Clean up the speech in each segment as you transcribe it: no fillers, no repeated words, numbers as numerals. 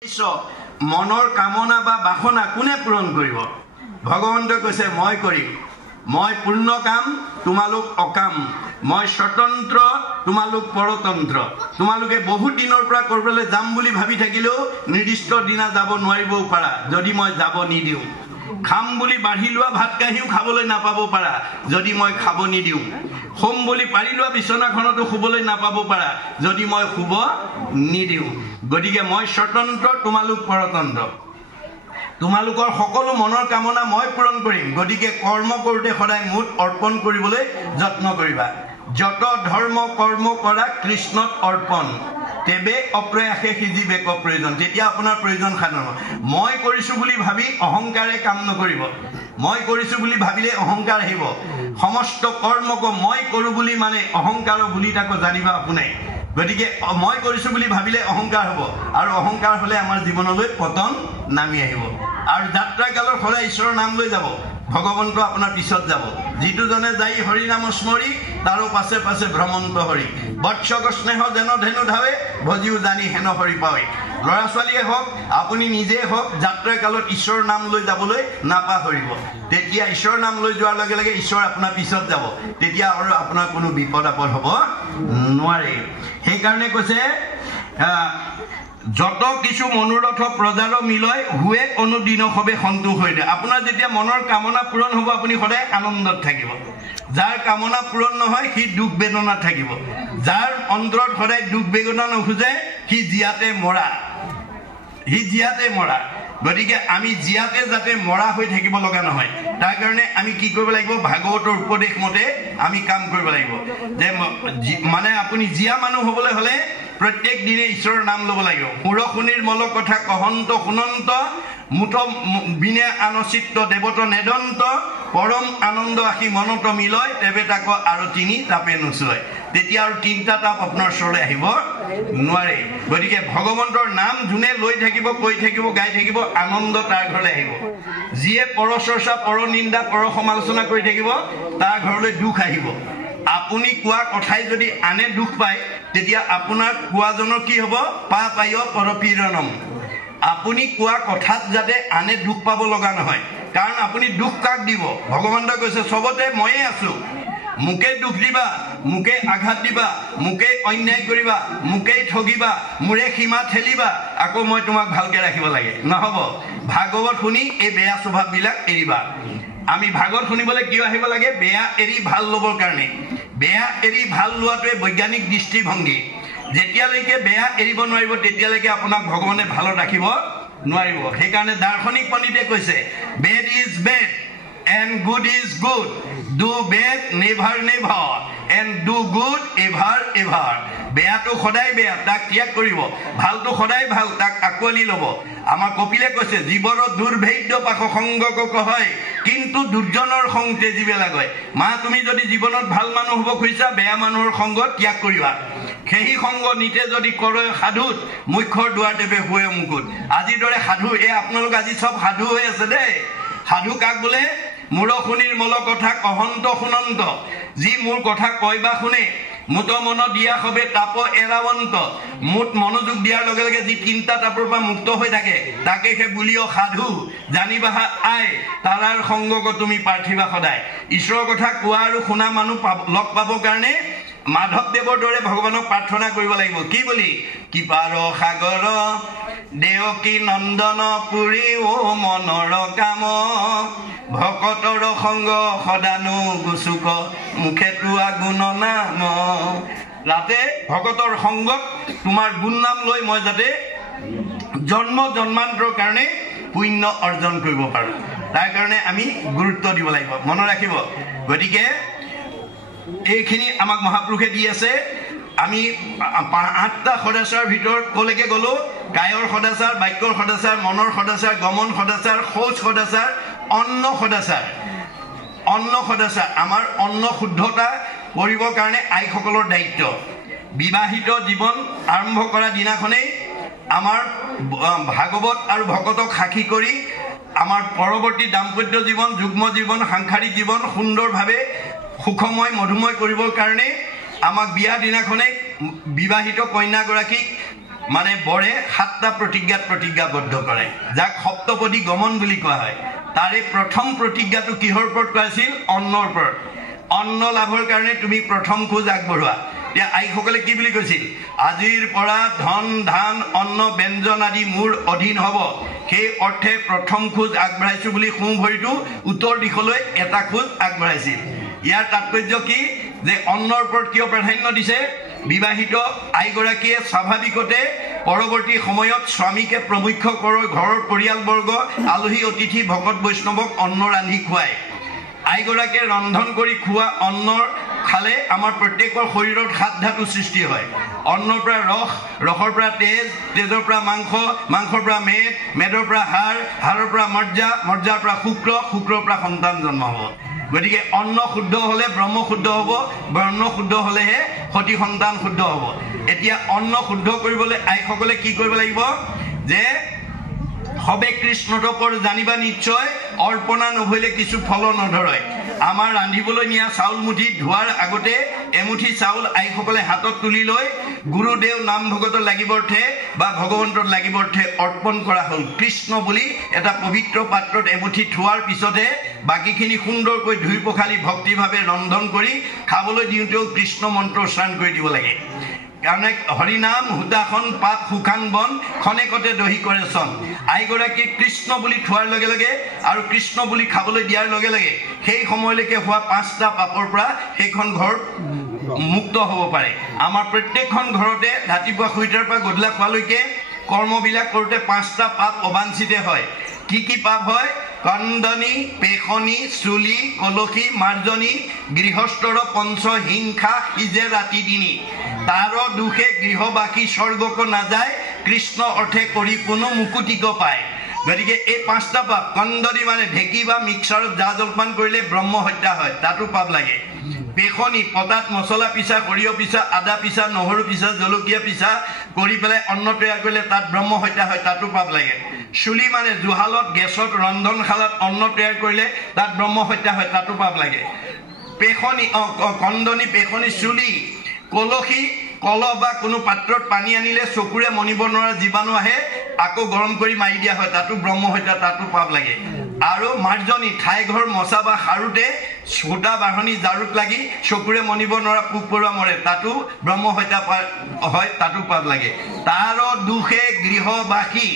মনৰ কামনা বা বাসনা কোনে পূৰণ কৰিব? ভগৱন্তই কৈছে মই কৰিম। মই পূৰ্ণ কাম, তোমালোক অকাম। মই স্বতন্ত্ৰ, তোমালোক পৰতন্ত্ৰ। তোমালোকে বহুত দিনৰ পৰা কৰিবলৈ যাম বুলি ভাবি থাকিলেও নিৰ্দিষ্ট দিনা যাব নোৱাৰিবও পাৰা যদি মই যাব নিদিওঁ। খাম বুলি বাঢ়ি লোৱা ভাত কাঁহীও খাবলৈ নাপাব পাৰা যদি মই খাব নিদিওঁ। শুম বুলি পাৰি লোৱা বিচনাখনতো শুবলৈ নাপাব পাৰা যদি মই শুব নিদিওঁ। গতিকে মই স্বতন্ত্ৰ, তোমালোক পৰতন্ত্ৰ। তোমালোকৰ সকলো মনৰ কামনা মই পূৰণ কৰিম। গতিকে কৰ্ম কৰোঁতে সদায় মুঠ অৰ্পণ কৰিবলৈ যত্ন কৰিবা। যত ধৰ্ম কৰ্ম কৰা কৃষ্ণত অৰ্পণ, তেবে অপ্ৰয়াসে সিজিবেক প্ৰয়োজন। তেতিয়া আপোনাৰ প্ৰয়োজন সাধন। মই কৰিছোঁ বুলি ভাবি অহংকাৰে কাম নকৰিব। মই কৰিছোঁ বুলি ভাবিলে অহংকাৰ আহিব। সমস্ত কৰ্মক মই কৰোঁ বুলি মানে অহংকাৰ বুলি তাকো জানিবা আপুনি। গতিকে মই কৰিছোঁ বুলি ভাবিলে অহংকাৰ হ'ব, আৰু অহংকাৰ হ'লে আমাৰ জীৱনলৈ পতন নামি আহিব। আৰু যাত্ৰা কালৰ সদায় ঈশ্বৰৰ নাম লৈ যাব। ভগৱন্ত আপোনাৰ পিছত যাব। যিটোজনে যাই হৰি নাম স্মৰি, তাৰো পাছে পাছে ভ্ৰমন্ত হৰি। বৎসক স্নেহ যেন ধেনু ধাৱে, ভজিও জানি হেন হৰি পাৱে। ল'ৰা ছোৱালীয়ে হওক, আপুনি নিজেই হওক, যাত্ৰা কালত ঈশ্বৰৰ নাম লৈ যাবলৈ নাপাহৰিব। তেতিয়া ঈশ্বৰৰ নাম লৈ যোৱাৰ লগে লগে ঈশ্বৰ আপোনাৰ পিছত যাব। তেতিয়া আৰু আপোনাৰ কোনো বিপদ আপদ হ'ব নোৱাৰে। সেইকাৰণে কৈছে যত কিছু মনোৰথ প্ৰজাৰ মিলয়, হুৱে অনুদিন হবে সন্তোষ হৈ দিয়ে। আপোনাৰ যেতিয়া মনৰ কামনা পূৰণ হ'ব আপুনি সদায় আনন্দত থাকিব। যাৰ কামনা পূৰণ নহয় সি দুখ বেদনাত থাকিব। যাৰ অন্তৰত সদায় দুখ বেদনা নোখোজে সি জীয়াতে মৰা। গতিকে আমি জীয়াতে যাতে মৰা হৈ থাকিব লগা নহয়, তাৰ কাৰণে আমি কি কৰিব লাগিব? ভাগৱতৰ উপদেশ মতে আমি কাম কৰিব লাগিব। যে মানে আপুনি জীয়া মানুহ হ'বলৈ হ'লে প্ৰত্যেক দিনে ঈশ্বৰৰ নাম ল'ব লাগিব। সুৰশুনিৰ মল কথা কহন্ত শুনন্ত, মুঠ বিনে আনচিত্ত দেৱত নেদন্ত, পৰম আনন্দ আহি মনত মিলয়, তেবে তাক আৰু তিনি তাপে নোচলয়। তেতিয়া আৰু তিনিটা তাপ আপোনাৰ ওচৰলৈ আহিব নোৱাৰে। গতিকে ভগৱন্তৰ নাম যোনে লৈ থাকিব, কৈ থাকিব, গাই থাকিব, আনন্দ তাৰ ঘৰলৈ আহিব। যিয়ে পৰচৰ্চা, পৰ নিন্দা, পৰ সমালোচনা কৰি থাকিব তাৰ ঘৰলৈ দুখ আহিব। আপুনি কোৱা কথাই যদি আনে দুখ পায় তেতিয়া আপোনাৰ কোৱাজনৰ কি হ'ব? পায় পৰপীড়নম। আপুনি কোৱা কথাত যাতে আনে দুখ পাব লগা নহয়, কাৰণ আপুনি দুখ কাক দিব? ভগৱন্তই কৈছে চবতে ময়ে আছো। মোকে দুখ দিবা, মোকে আঘাত দিবা, মোকে অন্যায় কৰিবা, মোকেই ঠগিবা, মোৰে সীমা ঠেলিবা, আকৌ মই তোমাক ভালকে ৰাখিব লাগে, নহ'ব। ভাগৱত শুনি এই বেয়া স্বভাৱবিলাক এৰিবা। আমি ভাগৱত শুনিবলৈ কিয় আহিব লাগে? বেয়া এৰি ভাল ল'বৰ কাৰণে। বেয়া এৰি ভাল লোৱাটোৱে বৈজ্ঞানিক দৃষ্টিভংগী। যেতিয়ালৈকে বেয়া এৰিব নোৱাৰিব তেতিয়ালৈকে আপোনাক ভগৱানে ভালত ৰাখিব নোৱাৰিব। সেইকাৰণে দাৰ্শনিক পণ্ডিতে কৈছে bed is bed and good is good, do bad never never and do good ever ever. বেয়াটো সদায় বেয়া, তাক ত্যাগ কৰিব। ভালটো সদায় ভাল, তাক আঁকোৱালি ল'ব। আমাৰ কপিলে কৈছে জীৱৰ দুৰ্ভেদ্য পাশ সংগক হয়, কিন্তু দুৰ্জনৰ সং তেজিবে লাগে। মা তুমি যদি জীৱনত ভাল মানুহ হ'ব খুজিছা, বেয়া মানুহৰ সংগ ত্যাগ কৰিবা। সেই সংগ নিতে যদি কৰে সাধুত, মুখ্যৰ দুৱাৰ দেৱে শুৱে মুকুট। আজিৰ দৰে সাধু, আপোনালোক আজি চব সাধু হৈ আছে দেই। সাধু কাক বোলে? মুৰশুনিৰ মল কথা কহন্ত শুনন্ত, যি মোৰ কথা কয় বা শুনে, মুঠ মন দিয়া হবে তাপ এৰাৱন্ত। মুঠ মনোযোগ দিয়াৰ লগে লগে যি তিনিটা তাপৰ পৰা মুক্ত হৈ থাকে তাকে সেই বুলিও সাধু। জানিবা আই তাৰাৰ সংগক তুমি পাৰ্থিবা সদায়। ঈশ্বৰৰ কথা কোৱা আৰু শুনা মানুহ লগ পাবৰ কাৰণে মাধৱদেৱৰ দৰে ভগৱানক প্ৰাৰ্থনা কৰিব লাগিব। কি বুলি? কৃপাৰ সাগৰ দেৱকী নন্দন পুৰী ও মনৰ কাম, ভকতৰ সংগ সদানো গুচুক, মুখেতো আগুণ নাম। যাতে ভকতৰ সংগত তোমাৰ গুণ নাম লৈ মই যাতে জন্ম জন্মান্তৰ কাৰণে পুণ্য অৰ্জন কৰিব পাৰোঁ, তাৰ কাৰণে আমি গুৰুত্ব দিব লাগিব। মনত ৰাখিব। গতিকে এইখিনি আমাক মহাপুৰুষে দি আছে। আমি 8টা সদাচাৰৰ ভিতৰত কলৈকে গ'লো? কায়ৰ সদাচাৰ, বাক্যৰ সদাচাৰ, মনৰ সদাচাৰ, গমন সদাচাৰ, শৌচ সদাচাৰ, অন্ন সদাচাৰ। অন্ন সদাচাৰ, আমাৰ অন্ন শুদ্ধতা কৰিবৰ কাৰণে আইসকলৰ দায়িত্ব। বিবাহিত জীৱন আৰম্ভ কৰা দিনাখনেই আমাৰ ভাগৱত আৰু ভকতক সাক্ষী কৰি আমাৰ পৰৱৰ্তী দাম্পত্য জীৱন, যুগ্ম জীৱন, সাংসাৰিক জীৱন সুন্দৰভাৱে সুখময় মধুময় কৰিবৰ কাৰণে আমাক বিয়া দিনাখনেই বিবাহিত কন্যাগৰাকীক মানে বৰে 7টা প্ৰতিজ্ঞাত প্ৰতিজ্ঞাবদ্ধ কৰে, যাক সপ্তপদী গমন বুলি কোৱা হয়। তাৰে প্ৰথম প্ৰতিজ্ঞাটো কিহৰ ওপৰত কৰাইছিল? অন্নৰ ওপৰত। অন্ন লাভৰ কাৰণে তুমি প্ৰথম খোজ আগবঢ়োৱা। এতিয়া আইসকলে কি বুলি কৈছিল? আজিৰ পৰা ধন ধান অন্ন ব্যঞ্জন আদি মোৰ অধীন হ'ব। সেই অৰ্থে প্ৰথম খোজ আগবঢ়াইছোঁ বুলি সোঁ ভৰিটো উত্তৰ দিশলৈ এটা খোজ আগবঢ়াইছিল। ইয়াৰ তাৎপৰ্য কি? যে অন্নৰ ওপৰত কিয় প্ৰাধান্য দিছে? বিবাহিত আইগৰাকীয়ে স্বাভাৱিকতে পৰৱৰ্তী সময়ত স্বামীকে প্ৰমুখ্য কৰি ঘৰৰ পৰিয়ালবৰ্গ আলহী অতিথি ভকত বৈষ্ণৱক অন্ন ৰান্ধি খুৱায়। আইগৰাকীয়ে ৰন্ধন কৰি খোৱা অন্নৰ খালে আমাৰ প্ৰত্যেকৰ শৰীৰত 7 ধাতু সৃষ্টি হয়। অন্নৰ পৰা ৰস, ৰসৰ পৰা তেজ, তেজৰ পৰা মাংস, মাংসৰ পৰা মেদ, মেদৰ পৰা হাড়, হাড়ৰ পৰা মজ্জা, মজ্জাৰ পৰা শুক্ৰ, শুক্ৰৰ পৰা সন্তান জন্ম হ'ব। গতিকে অন্ন শুদ্ধ হ'লে ব্ৰহ্ম শুদ্ধ হ'ব, ব্ৰহ্ম শুদ্ধ হ'লেহে সতি সন্তান শুদ্ধ হ'ব। এতিয়া অন্ন শুদ্ধ কৰিবলৈ আইসকলে কি কৰিব লাগিব? যে সবে কৃষ্ণতপৰ জানিবা নিশ্চয়, অৰ্পণা নভৈলে কিছু ফল নধৰয়। আমাৰ ৰান্ধিবলৈ নিয়া চাউল মুঠি ধোৱাৰ আগতে এমুঠি চাউল আইসকলে হাতত তুলি লৈ গুৰুদেৱ নাম ভগতত লাগিবৰ্থে বা ভগৱন্তত লাগিবৰ্থে অৰ্পণ কৰা হ'ল। কৃষ্ণ বুলি এটা পবিত্ৰ পাত্ৰত এমুঠি থোৱাৰ পিছতহে বাকীখিনি সুন্দৰকৈ ধুই পখালি ভক্তিভাৱে ৰন্ধন কৰি খাবলৈ দিওঁতেও কৃষ্ণ মন্ত্ৰ উচ্চাৰণ কৰি দিব লাগে। কাৰণ হৰিনাম হুতাখন পাপ সুখান বন খনেকতে দহি কৰে চন। আইগৰাকী কৃষ্ণ বুলি থোৱাৰ লগে লগে আৰু কৃষ্ণ বুলি খাবলৈ দিয়াৰ লগে লগে সেই সময়লৈকে হোৱা 5টা পাপৰ পৰা সেইখন ঘৰ মুক্ত হ'ব পাৰে। আমাৰ প্ৰত্যেকখন ঘৰতে ৰাতিপুৱা শুইতাৰ পৰা গধূলা খোৱালৈকে কৰ্মবিলাক কৰোঁতে 5টা পাপ অবাঞ্ছিত হয়। কি কি পাপ হয়? কন্দনী, পেখনি, চুলি, কলসী, মাৰ্জনী, গৃহস্থৰ পঞ্চ হিংসা সিজে ৰাতি দিনী। তাৰ দুখে গৃহবাসী স্বৰ্গক নাযায়, কৃষ্ণ অৰ্থে কৰি কোনো মুকুতিক পায়। গতিকে এই 5টা পাপ, কন্দনী মানে ঢেঁকী বা মিক্সাৰত জা জলপান কৰিলে ব্ৰহ্ম হত্যা হয়, তাতো পাপ লাগে। পেখনি পতাত মছলা পিছা, সৰিয়হ পিছা, আদা পিছা, নহৰু পিছা, জলকীয়া পিছা কৰি পেলাই অন্ন তৈয়াৰ কৰিলে তাত ব্ৰহ্ম হত্যা হয়, তাতো পাপ লাগে। চুলি মানে জুহালত গেছত ৰন্ধনশালাত অন্ন তৈয়াৰ কৰিলে তাত ব্ৰহ্ম হত্যা হয়, তাতো পাপ লাগে। পেখনি কন্দনী, পেখনি, চুলি, কলসী, কলহ বা কোনো পাত্ৰত পানী আনিলে চকুৰে মনিব নোৱাৰা জীৱাণু আহে, আকৌ গৰম কৰি মাৰি দিয়া হয়, তাতো ব্ৰহ্ম হত্যা, তাতো পাপ লাগে। আৰু মাৰ্জনী, ঠাই ঘৰ মচা বা সাৰোতে চোতা বাঢ়নি জাৰুত লাগি চকুৰে মনিব নোৱাৰা পোক পৰুৱা মৰে, তাতো ব্ৰহ্ম হত্যা হয়, তাতো পাপ লাগে। তাৰ দুখে গৃহবাসী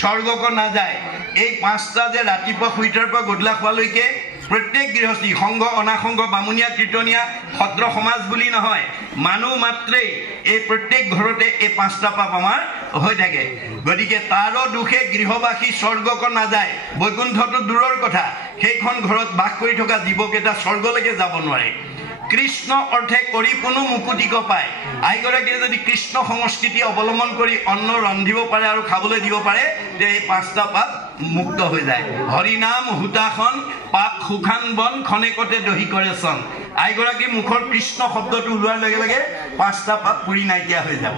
স্বৰ্গক নাযায়। এই 5টা যে ৰাতিপুৱা শুইতাৰ পৰা গধূলা খোৱালৈকে প্ৰত্যেক গৃহস্থী সংঘ অনাসংঘ বামুণীয়া কীৰ্তনীয়া সত্ৰ সমাজ বুলি নহয়, মানুহ মাত্ৰেই এই প্ৰত্যেক ঘৰতে এই 5টা পাপ আমাৰ হৈ থাকে। গতিকে তাৰ দুখে গৃহবাসী স্বৰ্গক নাযায়। বৈকুণ্ঠটো দূৰৰ কথা, সেইখন ঘৰত বাস কৰি থকা জীৱকেইটা স্বৰ্গলৈকে যাব নোৱাৰে। কৃষ্ণ অৰ্থে কৰি কোনো মুকুতিক পায়। আইগৰাকীয়ে যদি কৃষ্ণ সংস্কৃতি অৱলম্বন কৰি অন্ন ৰান্ধিব পাৰে আৰু খাবলৈ দিব পাৰে, যে এই 5টা পাপ মুক্ত হৈ যায়। হৰিনাম হুতাখন পাপ সুখান বন খনেকতে দহি কৰে চন। আইগৰাকীৰ মুখৰ কৃষ্ণ শব্দটো ওলোৱাৰ লগে লগে 5টা পাপ পুৰি নাইকিয়া হৈ যাব।